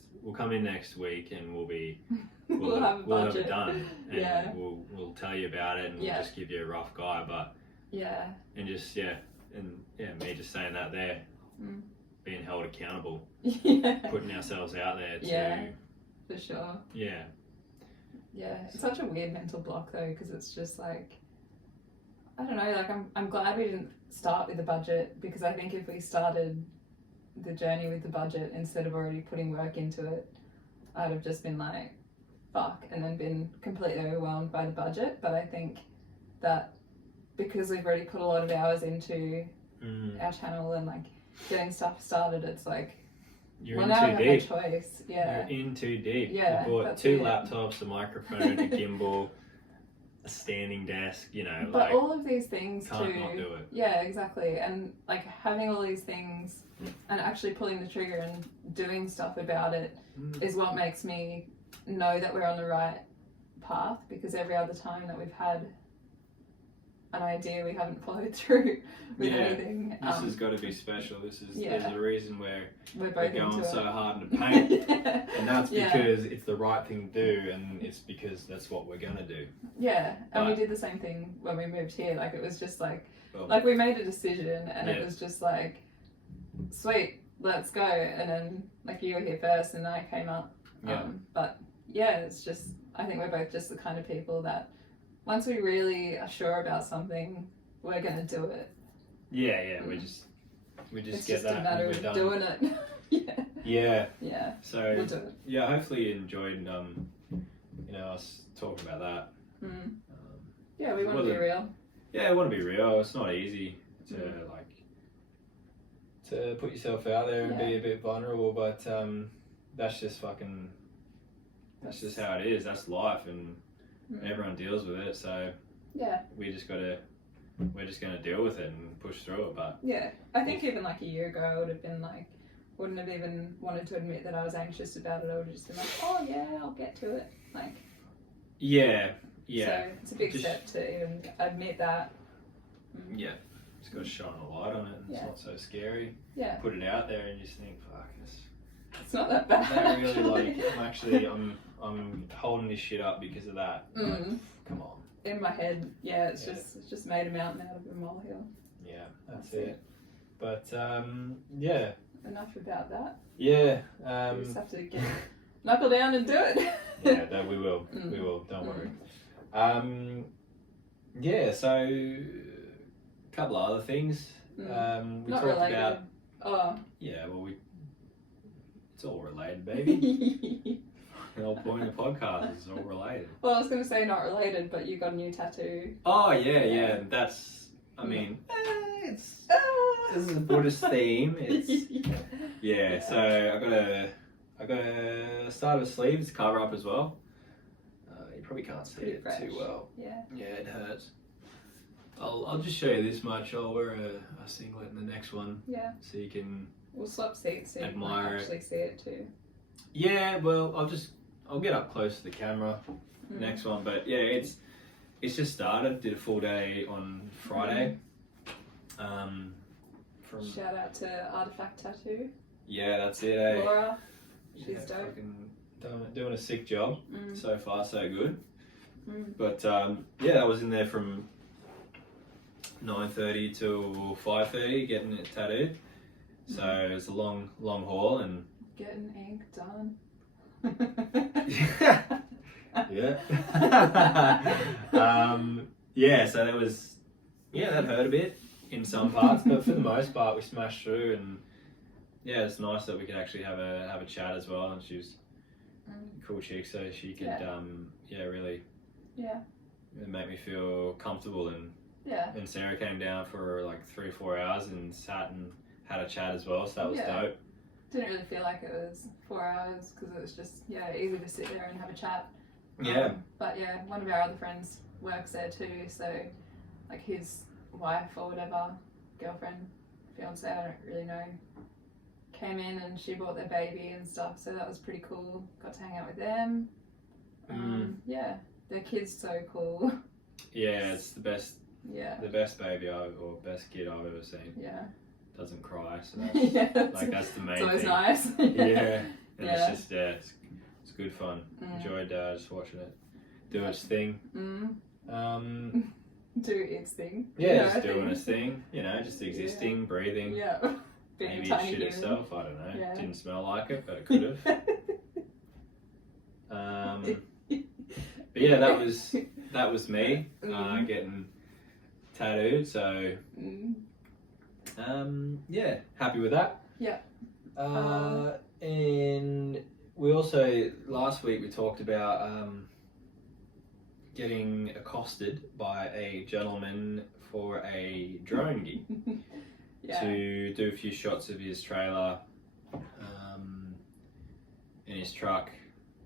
week, and we'll have it done, and we'll tell you about it, and we'll just give you a rough guide. But and just me just saying that there, being held accountable, putting ourselves out there to. For sure. Yeah. It's such a weird mental block though, because it's just like, I don't know, like I'm glad we didn't start with the budget, because I think if we started the journey with the budget instead of already putting work into it, I'd have just been like, fuck, and then been completely overwhelmed by the budget. But I think that because we've already put a lot of hours into our channel and like getting stuff started, it's like, you're well, in now too I deep. have a choice. You're in too deep. You bought 2 laptops, a microphone, a gimbal, a standing desk, you know. But like, all of these things can't not do it. Yeah, exactly. And like having all these things and actually pulling the trigger and doing stuff about it is what makes me know that we're on the right path, because every other time that we've had an idea, we haven't followed through with anything. This has got to be special. There's a reason we're both going so hard into paint, and that's Yeah. because it's the right thing to do, and it's because that's what we're gonna do. Yeah, and we But- did the same thing when we moved here. Like it was just like, Well, like we made a decision, and Yeah. it was just like, sweet, let's go. And then like you were here first, and I came up. Yeah. But yeah, it's just, I think we're both just the kind of people that once we really are sure about something, we're gonna do it. yeah, we just It's get just that a matter and we're of done. doing it. Yeah. Yeah. So We'll do it. yeah, hopefully you enjoyed us talking about that. Yeah, we want to be real. Yeah, I want to be real. It's not easy to to put yourself out there and be a bit vulnerable, but that's just how it is. That's life, and everyone deals with it. So Yeah. we're just gonna deal with it and push through it. But Yeah. I think even like a year ago, I would have been like, wouldn't have even wanted to admit that I was anxious about it. I would have just been like, oh yeah, I'll get to it. Like. yeah. So it's a big Just- step to even admit that. Yeah, just got to shine a light on it, and it's Yeah. not so scary. Yeah. Put it out there, and just think, fuck, It's not that bad. that really actually. I'm holding this shit up because of that. Like, Mm. come on. In my head, yeah, it's Yeah. just made a mountain out of a molehill. Yeah, that's That's it. But yeah, Enough about that. yeah, We just have to get knuckle down and do it. yeah. That we will. Mm. We will. Don't worry. Mm. Yeah. So a couple of other things. We Not talked related. about. Oh. Yeah. Well, it's all related, baby. The whole point of the podcast is all related. Well, I was going to say not related, but you got a new tattoo. Oh yeah. Yeah. That's. I mean, it's. Ah. This is a Buddhist theme. It's. Yeah. So I got a start of a sleeve. It's cover up as well. You probably can't see Pretty it fresh. too well. Yeah. Yeah, it hurts. I'll just show you this much. I'll wear a singlet in the next one, Yeah. so you can. We'll swap seats so you Admire might it. actually see it too. Yeah, well, I'll get up close to the camera Mm. next one, but yeah, it's just started. Did a full day on Friday. From Shout out to Artifact Tattoo. yeah, that's it. Eh? Laura. Yeah, She's dope. fucking doing a sick job. Mm. So far, so good. Mm. But yeah, I was in there from 9:30 till 5:30 getting it tattooed. So it was a long haul, and Getting ink done. yeah. Yeah, so that was that hurt a bit in some parts, but for the most part we smashed through, and yeah, it's nice that we could actually have a chat as well, and she was a cool chick, so she could really Yeah. make me feel comfortable, and Yeah. Sarah came down for like 3 or 4 hours and sat and had a chat as well, so that was Yeah. dope. Didn't really feel like it was 4 hours because it was just easy to sit there and have a chat. Yeah. But yeah, one of our other friends works there too, so like his wife or whatever, girlfriend, fiance, I don't really know, came in and she brought their baby and stuff, so that was pretty cool. Got to hang out with them. Yeah, their kid's so cool. Yeah, it's the best Yeah. baby or best kid I've ever seen. Yeah. Doesn't cry, so that's Yeah, like that's the main it's always thing. nice. Yeah, and Yeah. it's just it's good fun. Mm. Enjoyed just watching it do its thing. Do its thing. Yeah, I just doing think. its thing. Just existing, breathing. Yeah. Being Maybe a it tiny shit human. itself. I don't know. Yeah. Didn't smell like it, but it could have. But yeah, that was me getting tattooed. So yeah, happy with that. Yeah. And we also last week we talked about getting accosted by a gentleman for a drone gig to do a few shots of his trailer and his truck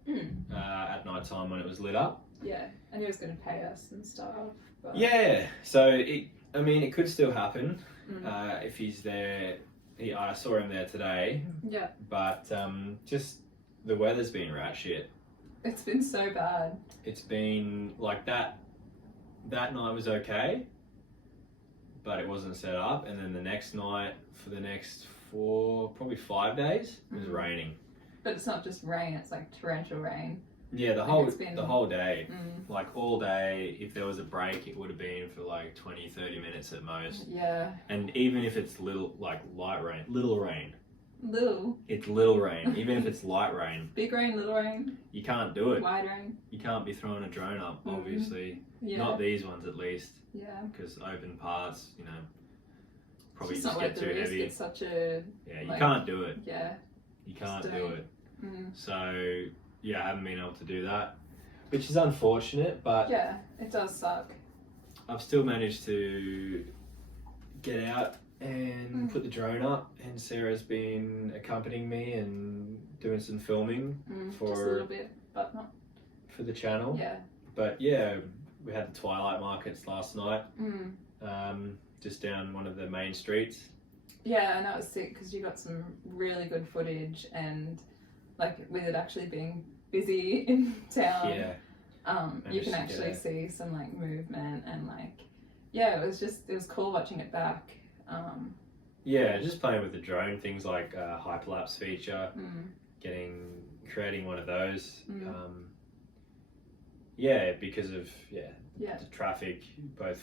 at night time when it was lit up. Yeah, and he was going to pay us and stuff. But... Yeah, so it could still happen if he's there. I saw him there today. Yeah. But just the weather's been rat shit. It's been so bad. It's been like that. That night was okay, but it wasn't set up. And then the next night, for the next probably 5 days, it was raining. But it's not just rain; it's like torrential rain. Yeah, the whole day, Mm. like all day. If there was a break, it would have been for like 20, 30 minutes at most. Yeah. And even if it's little rain, Little. it's little rain. Even if it's light rain, Big rain, little rain, you can't do it. wide rain. You can't be throwing a drone up, Mhm. obviously. Yeah. Not these ones, at least, Yeah. because open parts, probably It's just not get worth the too risk. heavy. It's such a Yeah, you like- can't do it. yeah. You can't Just do don't. it. Mm. So yeah, I haven't been able to do that, which is unfortunate. But Yeah, it does suck. I've still managed to get out and put the drone up, and Sarah's been accompanying me and doing some filming Just a for little bit, but not. the channel. Yeah. But yeah, we had the twilight markets last night, just down one of the main streets. Yeah, and that was sick because you got some really good footage, and like with it actually being busy in town, you can actually see some like movement, and like it was cool watching it back. Just playing with the drone, things like hyperlapse feature, creating one of those. Because of the traffic, both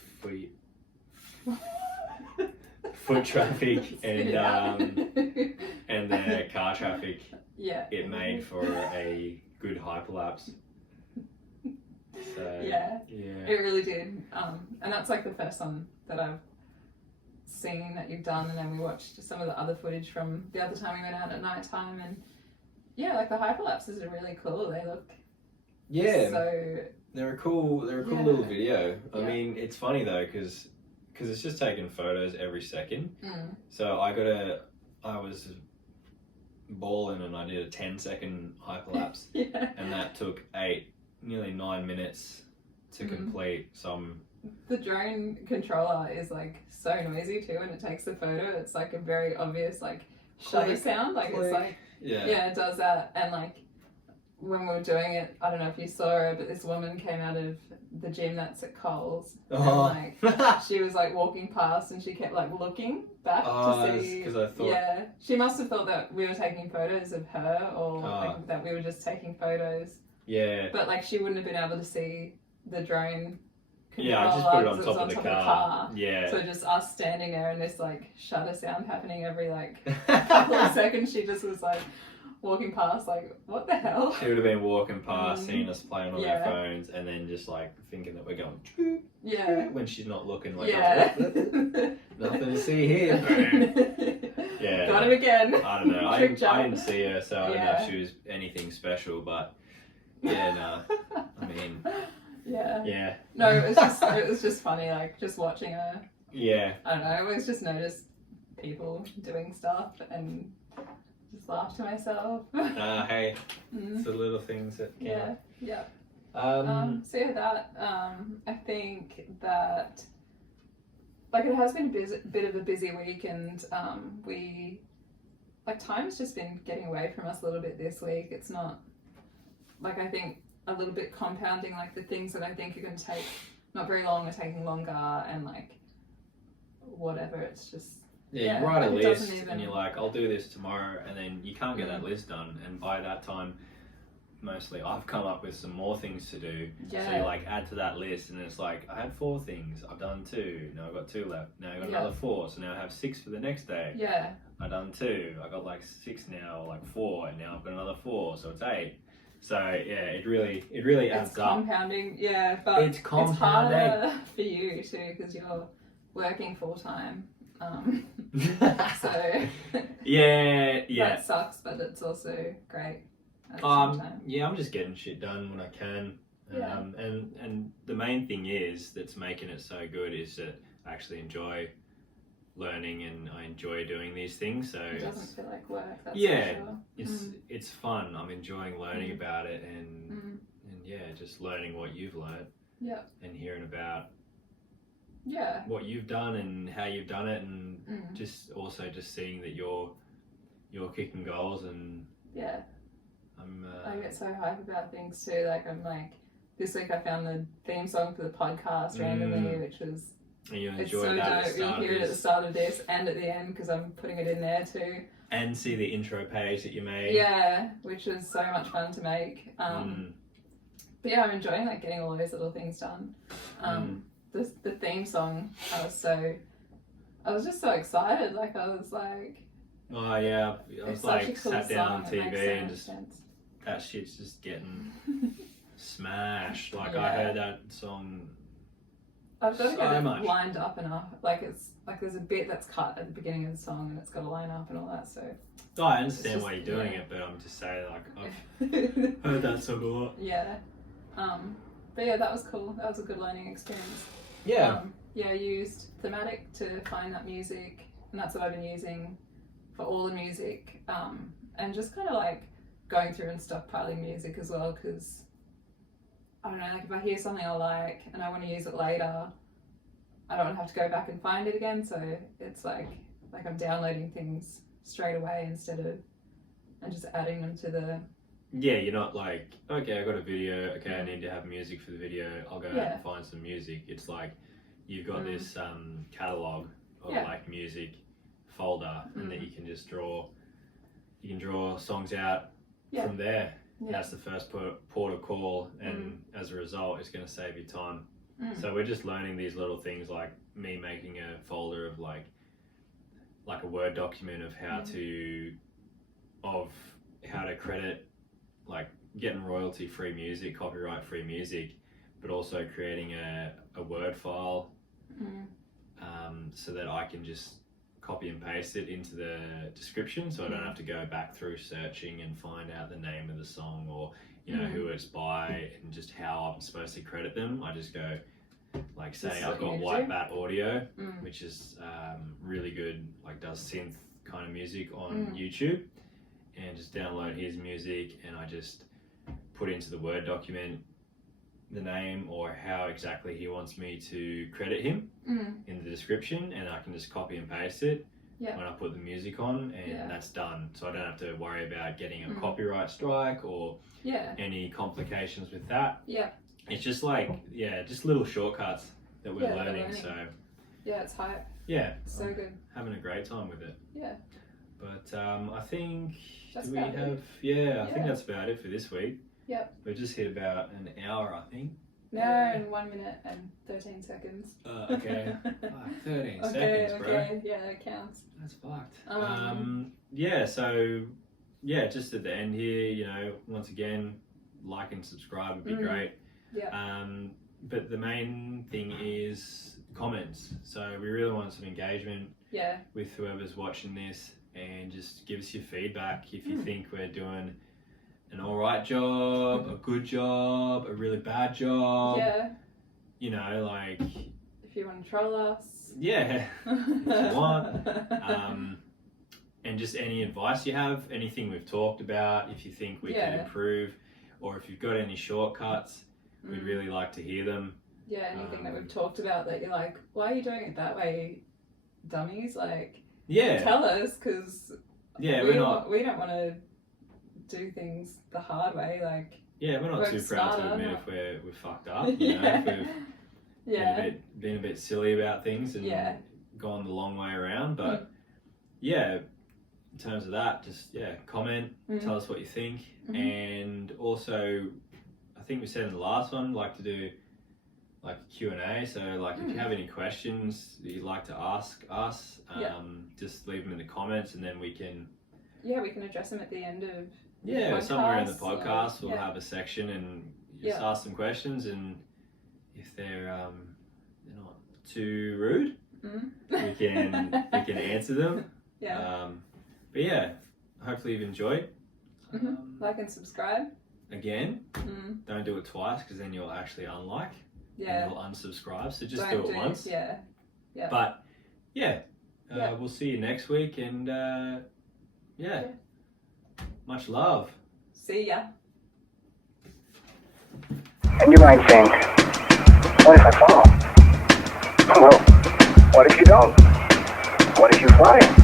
foot traffic and the car traffic. It made for a good hyperlapse. So it really did. And that's like the first one that I've seen that you've done, and then we watched some of the other footage from the other time we went out at night time, and like the hyperlapses are really cool. They look so they're a cool little video. I mean, it's funny though because it's just taking photos every second. So I was balling and I did a 10-second hyperlapse, and that took nearly 9 minutes to complete. The drone controller is like so noisy too, and it takes the photo. It's like a very obvious like shutter sound. Like click. It's like it does that. And like when we were doing it, I don't know if you saw her, but this woman came out of the gym that's at Coles, and like she was like walking past, and she kept like looking back to see. Because I thought she must have thought that we were taking photos of her, or like, that we were just taking photos. But like she wouldn't have been able to see the drone. I just put it on top of the car. So just us standing there and this like shutter sound happening every like couple of seconds. She just was like walking past, like, what the hell? She would have been walking past, seeing us playing on our phones, and then just like thinking that we're going when she's not looking, like nothing to see here. Got him again. I don't know. I didn't see her, so I don't know if she was anything special, but I mean no, it was just funny, like just watching her. I don't know, I always just notice people doing stuff and just laugh to myself. Hey, it's the little things that I think that like it has been a bit of a busy week, and we like time's just been getting away from us a little bit this week. It's not like, I think a little bit compounding, like the things that I think are going to take not very long are taking longer, and like whatever, it's just you write a list and you're like, I'll do this tomorrow, and then you can't get that list done, and by that time mostly I've come up with some more things to do. So you like add to that list, and it's like, I had 4 things, I've done 2, now I've got 2 left, now I've got another 4, so now I have 6 for the next day. I've done 2, I got like 6 now, like 4, and now I've got another 4, so it's 8. So it really adds it's compounding, but it's harder for you too because you're working full time. So that sucks, but it's also great at the same time. I'm just getting shit done when I can. And the main thing that's making it so good is that I actually enjoy learning, and I enjoy doing these things. So it doesn't feel like work. That's for sure. It's fun. I'm enjoying learning about it, and just learning what you've learned. And hearing about what you've done and how you've done it, and just seeing that you're kicking goals, and I get so hype about things too. Like I'm like, this week I found the theme song for the podcast randomly, which was it's so dope. You hear it at the start of this and at the end because I'm putting it in there too. And see the intro page that you made. Which was so much fun to make. But I'm enjoying like getting all those little things done. The theme song, I was just so excited. Like I was like, I was like sat down on TV and just that shit's just getting smashed. Like I heard that song. I've got to get it lined up enough. Like it's like there's a bit that's cut at the beginning of the song, and it's got to line up and all that. So I understand why you're doing it, but I'm just saying, like I've heard that song a lot. But that was cool. That was a good learning experience. I used Thematic to find that music, and that's what I've been using for all the music, and just kind of like going through and stockpiling music as well, because I don't know, like if I hear something I like and I want to use it later, I don't have to go back and find it again. So it's like I'm downloading things straight away instead of and just adding them to the. Yeah, you're not like, okay, I got a video, okay, I need to have music for the video, I'll go out and find some music. It's like you've got this catalogue of like music folder, and then you can just draw songs out from there. That's the first port of call, and as a result it's going to save you time. So we're just learning these little things, like me making a folder of like a Word document of how to credit, like getting royalty free music, copyright free music, but also creating a Word file so that I can just copy and paste it into the description, so I don't have to go back through searching and find out the name of the song or who it's by and just how I'm supposed to credit them. I just go like, say I've got White Bat Audio, which is really good, like does synth kind of music on YouTube, and just download his music, and I just put into the Word document the name or how exactly he wants me to credit him in the description, and I can just copy and paste it when I put the music on, and that's done. So I don't have to worry about getting a copyright strike or any complications with that. It's just like, just little shortcuts that we're learning. So it's hype. It's so good. Having a great time with it. But I think that's I think that's about it for this week. We've just hit about an hour, I think. No, in 1 minute and 13 seconds. Okay. 13 seconds, bro. Okay, yeah, that counts. That's fucked. So just at the end here, once again, like and subscribe would be great. But the main thing is comments. So we really want some engagement with whoever's watching this, and just give us your feedback if you think we're doing an alright job, a good job, a really bad job. Like if you want to troll us. If you want. And just any advice you have, anything we've talked about, if you think we can improve, or if you've got any shortcuts, we'd really like to hear them. Anything that we've talked about that you're like, why are you doing it that way, dummies? Like, tell us, because we don't want to do things the hard way. Like, we're not too proud to admit if we're fucked up. If we've been a bit silly about things and gone the long way around. But in terms of that, just comment, tell us what you think, and also I think we said in the last one, like to do like a Q&A. So like if you have any questions that you'd like to ask us, just leave them in the comments, and then we can address them at the end of somewhere in the podcast we'll have a section and just ask some questions, and if they're not too rude, we can answer them. But hopefully you've enjoyed. Like and subscribe. Again, don't do it twice, because then you'll actually unlike and you'll unsubscribe. So just do it once. But we'll see you next week, and much love. See ya. And you might think, what if I fall? Well, what if you don't? What if you fly?